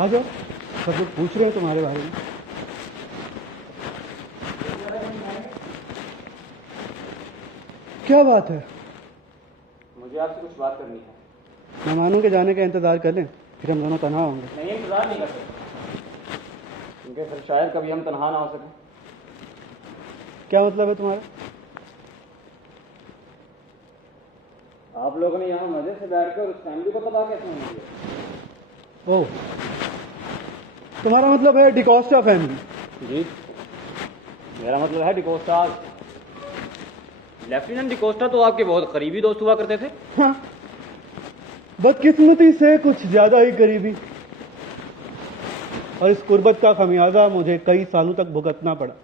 आ जाओ, सब लोग पूछ रहे हैं तुम्हारे बारे में। क्या बात है? मुझे आपसे कुछ बात करनी है। मेहमानों के जाने का इंतजार कर लें, फिर हम दोनों तन्हा होंगे। नहीं, इंतजार नहीं कर सकते, क्योंकि फिर शायद कभी हम तन्हा ना हो सकें। क्या मतलब है तुम्हारा? आप लोगों ने यहाँ मजे से बैठकर उस फैमिली को तबाह कैसे होने दिया? ओह, तुम्हारा मतलब है डिकोस्टा फैमिली? जी, मेरा मतलब है डिकोस्टा। लेफ्टिनेंट डिकोस्टा तो आपके बहुत करीबी दोस्त हुआ करते थे। हाँ, बदकिस्मती से कुछ ज्यादा ही करीबी, और इस कुर्बत का खमियाजा मुझे कई सालों तक भुगतना पड़ा।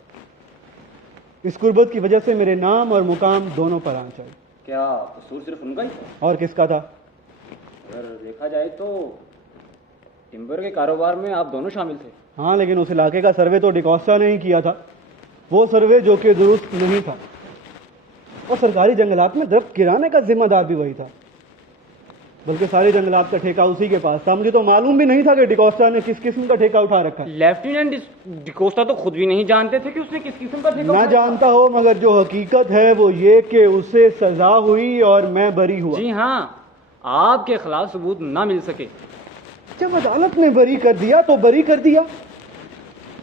इस कुर्बत की वजह से मेरे नाम और मुकाम दोनों पर आंच आई। क्या कसूर सिर्फ उनका ही था? और किसका था? अगर देखा जाए तो टिम्बर के कारोबार में आप दोनों शामिल थे। हाँ, लेकिन उस इलाके का सर्वे तो डिकोस्टा ने ही किया था, वो सर्वे जो कि दुरुस्त नहीं था। और सरकारी जंगलात में दरख्त गिराने का जिम्मेदार भी वही था, बल्कि सारे जंगलात का ठेका उसी के पास था। मुझे तो मालूम भी नहीं था कि डिकोस्टा ने किस किस्म का ठेका उठा रखा है। लेफ्टिनेंट डिकोस्टा तो खुद भी नहीं जानते थे कि उसने किस किस्म का ठेका ना उठाया। जानता हो, मगर जो हकीकत है वो ये कि उसे सजा हुई और मैं बरी हुआ। जी हाँ, आपके खिलाफ सबूत ना मिल सके। जब अदालत ने बरी कर दिया तो बरी कर दिया।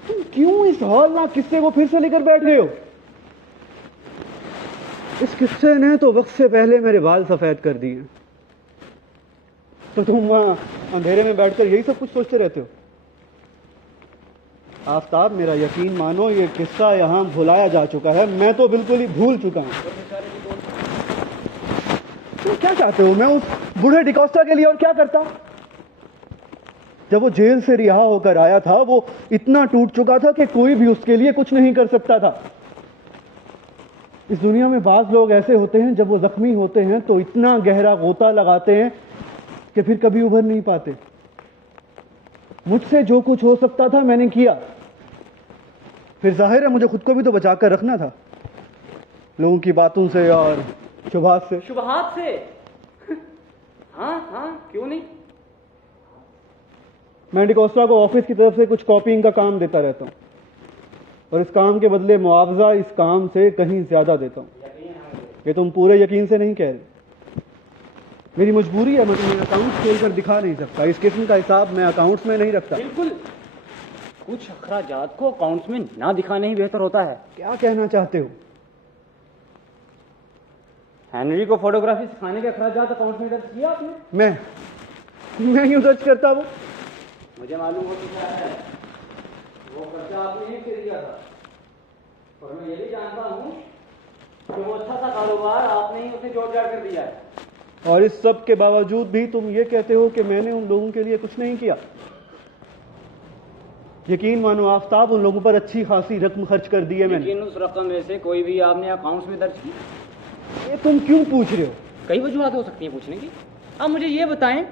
तुम क्यों इस हौलनाक किस्से को फिर से लेकर बैठ गए हो? इस किस्से ने तो वक्त से पहले मेरे बाल सफेद कर दिए। तो तुम वहां अंधेरे में बैठकर यही सब कुछ सोचते रहते हो? आफताब, मेरा यकीन मानो, ये किस्सा यहां भुलाया जा चुका है। मैं तो बिल्कुल ही भूल चुका हूं। तुम क्या चाहते हो? मैं उस बूढ़े डिकोस्टा के लिए और क्या करता? जब वो जेल से रिहा होकर आया था, वो इतना टूट चुका था कि कोई भी उसके लिए कुछ नहीं कर सकता था। इस दुनिया में बाज लोग ऐसे होते हैं, जब वो जख्मी होते हैं तो इतना गहरा गोता लगाते हैं कि फिर कभी उभर नहीं पाते। मुझसे जो कुछ हो सकता था मैंने किया। फिर जाहिर है मुझे खुद को भी तो बचाकर रखना था, लोगों की बातों से और शुबहात से। शुबहात से? हाँ हाँ, क्यों नहीं। मैं डिकोस्टा को ऑफिस की तरफ से कुछ कॉपिंग का काम देता रहता हूं, और इस काम के बदले मुआवजा इस काम से कहीं ज्यादा देता हूं। ये तुम पूरे यकीन से नहीं कह रहे। मेरी मजबूरी है, मैं तुम्हें अकाउंट्स खोलकर दिखा नहीं सकता। इस किस्म का हिसाब मैं अकाउंट्स में नहीं रखता। बिल्कुल, कुछ अखराजात को अकाउंट्स में ना दिखाना ही बेहतर होता है। क्या कहना चाहते हो? हेनरी को फोटोग्राफी सिखाने के अखराजात अकाउंट्स में दर्ज किया आपने? मैं क्यों दर्ज करता? वो मुझे मालूम हो चुका है, वो खर्चा आपने ही दिया था। और मैं ये भी जानता हूँ कि वो अच्छा सा कारोबार आपने ही उसे जोड़ जाड़ कर दिया है। और इस सब के बावजूद भी तुम ये कहते हो कि मैंने उन लोगों के लिए कुछ नहीं किया। यकीन मानो आफताब, उन लोगों पर अच्छी खासी रकम खर्च कर दी है मैंने। लेकिन उस रकम में से कोई भी आपने अकाउंट्स में दर्ज की? ये तुम क्यों पूछ रहे हो? कई वजूहत हो सकती हैं पूछने की। अब मुझे ये बताएं,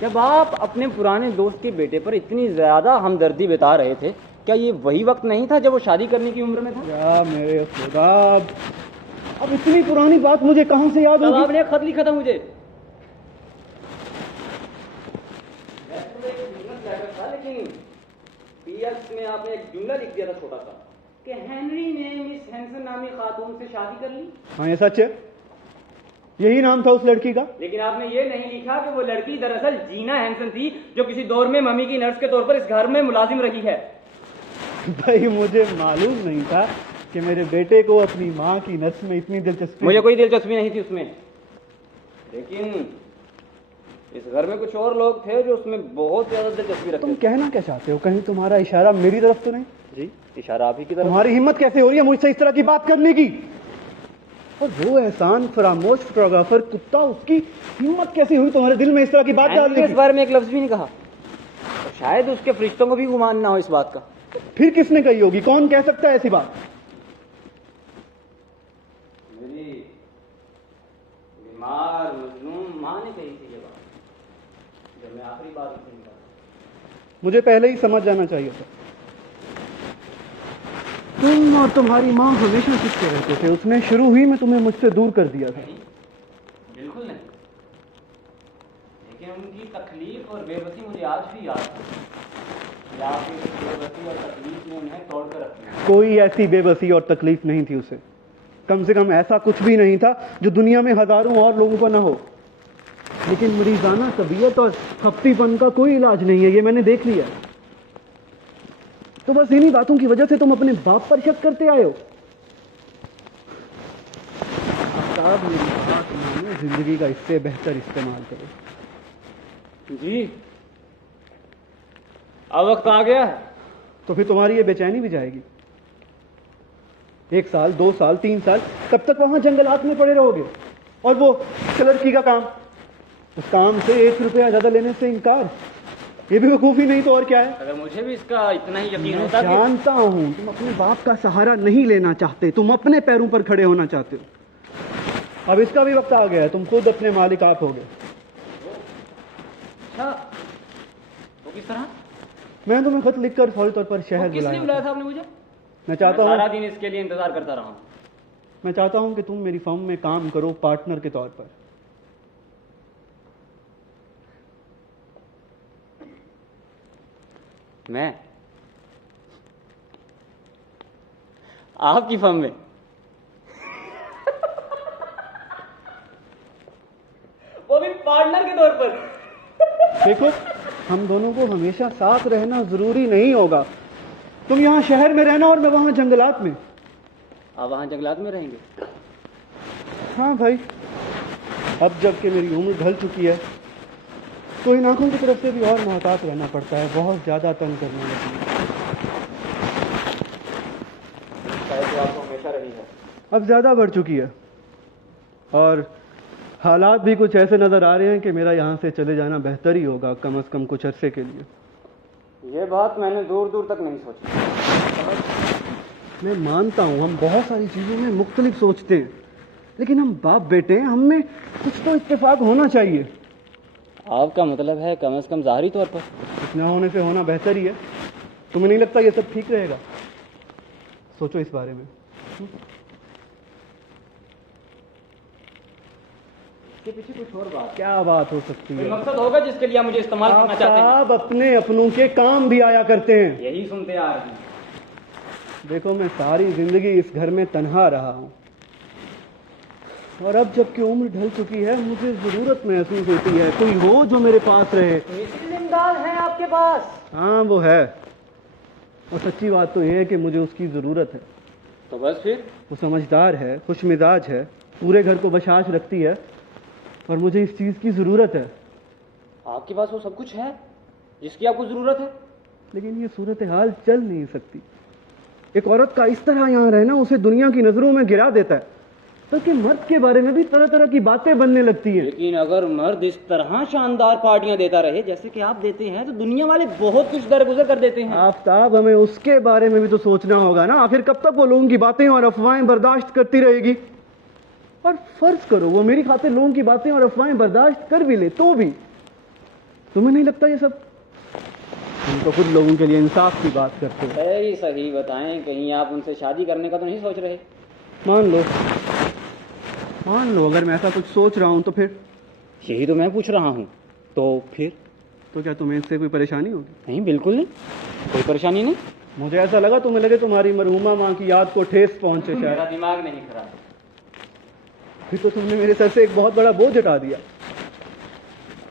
जब आप अपने पुराने दोस्त के बेटे पर इतनी ज्यादा हमदर्दी बता रहे थे, क्या ये वही वक्त नहीं था जब वो शादी करने की उम्र में था? क्या मेरे खुदा, अब इतनी पुरानी बात मुझे कहां से याद होगी? आपने खत लिखा था मुझे, लेकिन पीएस में आपने एक जुमला लिख दिया था छोटा सा कि हेनरी ने मिस हैंसन नामी खातून से शादी कर ली। हाँ, ये सच है, यही नाम था उस लड़की का। लेकिन आपने ये नहीं लिखा कि वो लड़की दरअसल जीना हैंसन थी, जो किसी दौर में मम्मी की नर्स के तौर पर इस घर में मुलाजिम रही है। भाई, मुझे मालूम नहीं था कि मेरे बेटे को अपनी माँ की नस्ल में इतनी दिलचस्पी। मुझे कोई दिलचस्पी नहीं थी उसमें, लेकिन इस घर में कुछ और लोग थे जो उसमें बहुत ज्यादा दिलचस्पी रखते। तुम कहना क्या चाहते हो? कहीं तुम्हारा इशारा मेरी तरफ तो नहीं? जी, इशारा आप ही की तरफ। तुम्हारी हिम्मत कैसे हो रही है मुझसे इस तरह की बात करने की? और वो एहसान फरामोश फोटोग्राफर कुत्ता, उसकी हिम्मत कैसे हुई तुम्हारे दिल में इस तरह की बात डालने की? इस बारे में एक लफ्ज भी नहीं कहा, और शायद उसके फरिश्तों को भी गुमान ना हो इस बात का। फिर किसने कही होगी? कौन कह सकता है ऐसी बात? मेरी बीमार मजलूम माँ ने कही थी ये बात, जब मैं आखिरी बार उससे निकला। मुझे पहले ही समझ जाना चाहिए था। तुम और तुम्हारी माँ हमेशा चिपके रहते थे। उसने शुरू ही में तुम्हें मुझसे दूर कर दिया था। बिल्कुल नहीं, लेकिन उनकी तकलीफ और बेबसी मुझे आज भी याद है। या फिर इस बेबसी और तकलीफ ने उन्हें तोड़ कर रख दिया। कोई ऐसी बेबसी और तकलीफ नहीं थी उसे। कम से कम ऐसा कुछ भी नहीं था जो दुनिया में हजारों और लोगों को ना हो। लेकिन मरीजाना तबीयत और खपतीपन का कोई इलाज नहीं है, ये मैंने देख लिया। तो बस इन्हीं बातों की वजह से तुम अपने बाप पर शक करते आए हो। आफ्ताब, मेरी बात मानो, जिंदगी का इससे बेहतर इस्तेमाल करो। जी, अब वक्त आ गया है। तो फिर तुम्हारी ये बेचैनी भी जाएगी। 1 साल, 2 साल, 3 साल, कब तक वहां जंगलात में पड़े रहोगे? और वो लड़की का काम, उस काम से 1 रुपया ज्यादा लेने से इनकार, ये भी वकूफी नहीं तो और क्या है? अगर मुझे भी इसका इतना ही यकीन मैं होता कि जानता हूं तुम अपने बाप का सहारा नहीं लेना चाहते, तुम अपने पैरों पर खड़े होना चाहते हो। अब इसका भी वक्त आ गया है, तुम खुद अपने मालिक आप होगे। अच्छा, वो किस तरह? मैं तुम्हें खत लिखकर फौरी तौर पर शहर किस लिए बुलाया बुलाया था। था आपने मुझे? मैं चाहता सारा हूं दिन इसके लिए इंतजार करता रहा हूं। मैं चाहता हूं कि तुम मेरी फर्म में काम करो पार्टनर के तौर पर। मैं आपकी फर्म में? वो भी पार्टनर के तौर पर? देखो, हम दोनों को हमेशा साथ रहना जरूरी नहीं होगा। तुम यहाँ शहर में रहना और मैं वहां जंगलात में। आप वहां जंगलात में रहेंगे? हाँ भाई, अब जबकि मेरी उम्र ढल चुकी है तो इन आंखों की तरफ से भी और मोहतात रहना पड़ता है, बहुत ज्यादा तंग करने लगी है। शायद तो आपको हमेशा रही है। अब ज्यादा बढ़ चुकी है और हालात भी कुछ ऐसे नजर आ रहे हैं कि मेरा यहाँ से चले जाना बेहतर ही होगा, कम से कम कुछ अरसे के लिए। ये बात मैंने दूर दूर तक नहीं सोची। मैं मानता हूँ हम बहुत सारी चीजों में मुख्तलिफ सोचते हैं, लेकिन हम बाप बेटे हैं, हम में कुछ तो इत्तेफाक होना चाहिए। आपका मतलब है कम से कम ज़ाहरी तौर पर? कुछ ना होने से होना बेहतर ही है। तुम्हें नहीं लगता ये सब ठीक रहेगा? सोचो इस बारे में। इसके पीछे कुछ और बात? क्या बात हो सकती कोई है? मकसद होगा जिसके लिए आप मुझे इस्तेमाल करना चाहते हैं? आप अपने अपनों के काम भी आया करते हैं। यही सुनते आ रहे हैं। देखो, मैं सारी जिंदगी इस घर में तन्हा रहा हूं और अब जबकि उम्र ढल चुकी है मुझे जरूरत महसूस होती है कोई हो जो मेरे पास रहे। जिम्मेदार है आपके पास? हाँ, वो है, और सच्ची बात तो यह है कि मुझे उसकी जरूरत है। तो बस फिर? वो समझदार है, खुश मिजाज है, पूरे घर को बशाश रखती है और मुझे इस चीज की जरूरत है। आपके पास वो सब कुछ है जिसकी आपको जरूरत है? लेकिन ये सूरत हाल चल नहीं सकती। एक औरत का इस तरह यहाँ रहना उसे दुनिया की नजरों में गिरा देता है, बल्कि मर्द के बारे में भी तरह तरह की बातें बनने लगती हैं। लेकिन अगर मर्द इस तरह शानदार पार्टियां देता रहे जैसे कि आप देते हैं तो दुनिया वाले बहुत कुछ दरगुजर कर देते हैं। आफ्ताब, हमें उसके बारे में भी तो सोचना होगा ना। आखिर कब तक वो लोगों की बातें और अफवाहें बर्दाश्त करती रहेगी? और फर्ज करो वो मेरी खातिर लोगों की बातें और अफवाहें बर्दाश्त कर भी ले तो भी तुम्हें नहीं लगता ये सब? तुम तो खुद लोगों के लिए इंसाफ की बात करते हो। सही सही बताएं, कहीं आप उनसे शादी करने का तो नहीं सोच रहे? मान लो अगर मैं ऐसा कुछ सोच रहा हूं तो फिर? यही तो मैं पूछ रहा हूँ। तो फिर? तो क्या तुम्हें इससे कोई परेशानी होगी? नहीं, बिल्कुल नहीं, कोई परेशानी नहीं। मुझे ऐसा लगा तुम्हें लगे तुम्हारी मरहूमा माँ की याद को ठेस पहुंचे मेरा शायद। दिमाग नहीं खराब। फिर तो तुमने मेरे सर से एक बहुत बड़ा बोझ हटा दिया।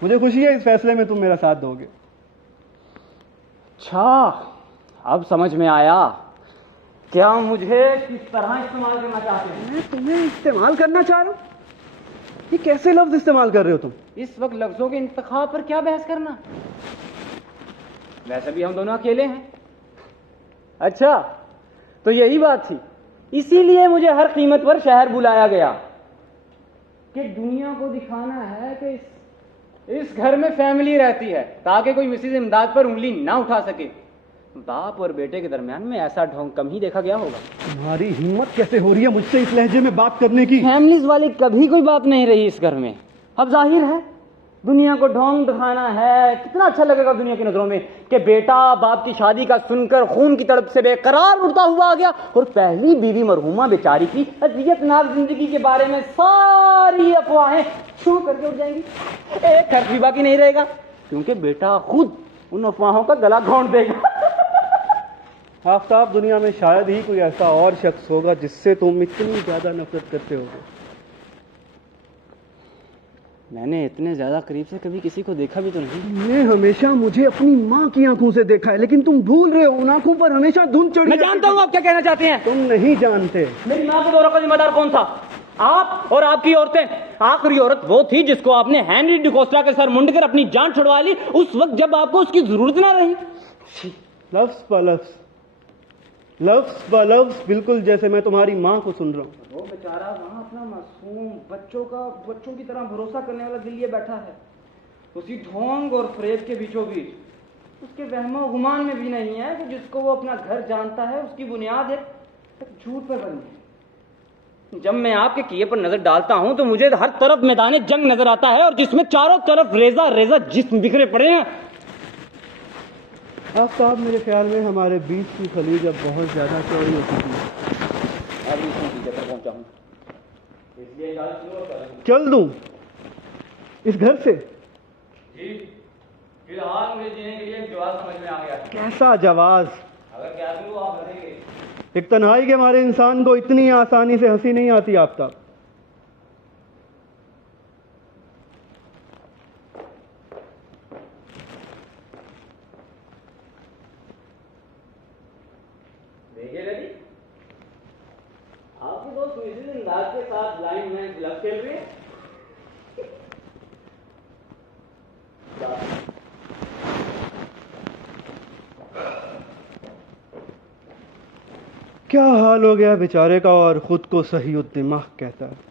मुझे खुशी है इस फैसले में तुम मेरा साथ दोगे। अच्छा, अब समझ में आया क्या मुझे किस तरह इस्तेमाल करना चाहते हैं। मैं तुम्हें इस्तेमाल करना चाह रहा हूं? ये कैसे लफ्ज इस्तेमाल कर रहे हो तुम? इस वक्त लफ्जों के इंतखाब पर क्या बहस करना, वैसे भी हम दोनों अकेले हैं। अच्छा, तो यही बात थी, इसीलिए मुझे हर कीमत पर शहर बुलाया गया कि दुनिया को दिखाना है कि इस घर में फैमिली रहती है, ताकि कोई मिसेज इमदाद पर उंगली ना उठा सके। बाप और बेटे के दरमियान में ऐसा ढोंग कम ही देखा गया होगा। तुम्हारी हिम्मत कैसे हो रही है मुझसे इस लहजे में बात करने की? फैमिलीज वाली कभी कोई बात नहीं रही इस घर में। अब जाहिर है दुनिया को ढोंग दिखाना है। कितना अच्छा लगेगा दुनिया की नजरों में कि बेटा बाप की शादी का सुनकर खून की तड़प से बेकरार उड़ता हुआ आ गया और पहली बीवी मरहूमा बेचारी की अज़ियतनाक जिंदगी के बारे में सारी अफवाहें छू करके उड़ जाएंगी। एक खर्च भी बाकी नहीं रहेगा क्योंकि बेटा खुद उन अफवाहों का गला घोंट देगा। आफ्ताब, दुनिया में शायद ही कोई ऐसा और शख्स होगा जिससे तुम इतनी ज्यादा नफरत करते होगे। मैंने इतने ज्यादा करीब से कभी किसी को देखा भी तो नहीं। तुमने हमेशा मुझे अपनी माँ की आंखों से देखा है, लेकिन तुम भूल रहे हो उन आंखों पर हमेशा धुंध चढ़ी। मैं जानता हूँ आप क्या कहना चाहते हैं। तुम नहीं जानते। मेरी माँ के दौरे का जिम्मेदार कौन था? आप और आपकी औरतें। आखिरी औरत वो थी जिसको आपने हेनरी डिकोस्टा के सर मुंड कर अपनी जान छुड़वा ली उस वक्त जब आपको उसकी जरूरत ना रही। लफ्ज ब लफ्ज, लफ्ज ब लफ्ज, बिल्कुल जैसे मैं तुम्हारी माँ को सुन रहा हूँ। वो बेचारा वहां अपना मासूम बच्चों की तरह भरोसा करने वाला दिल लिए बैठा है उसी ढोंग और फरेब के बीचों बीच। उसके वहमो गुमान में भी नहीं है कि जिसको वो अपना घर जानता है उसकी बुनियाद एक झूठ पर बनी है। जब मैं आपके किए पर नजर डालता हूं तो मुझे हर तरफ मैदान जंग नजर आता है और जिसमें चारों तरफ रेजा रेजा जिस्म बिखरे पड़े हैं। आफ्ताब, मेरे ख्याल में हमारे बीच की खलीज अब बहुत ज्यादा चौड़ी हो चुकी है। अभी इस नतीजे पर पहुंचा हूं, इसलिए चल दूं इस घर से? जी, फिलहाल मुझे जीने के लिए एक जवाब समझ में आ गया। कैसा जवाब? अगर क्या दूं आप हंसेंगे। एक तन्हाई के हमारे इंसान को इतनी आसानी से हंसी नहीं आती। आफ्ताब, देखिए लड़ी, आपके दोस्त मिसेस अंदाज के साथ ब्लाइंड मैन ग्लव खेल रहे हैं। क्या हाल हो गया बेचारे का, और खुद को सही दिमाग कहता है।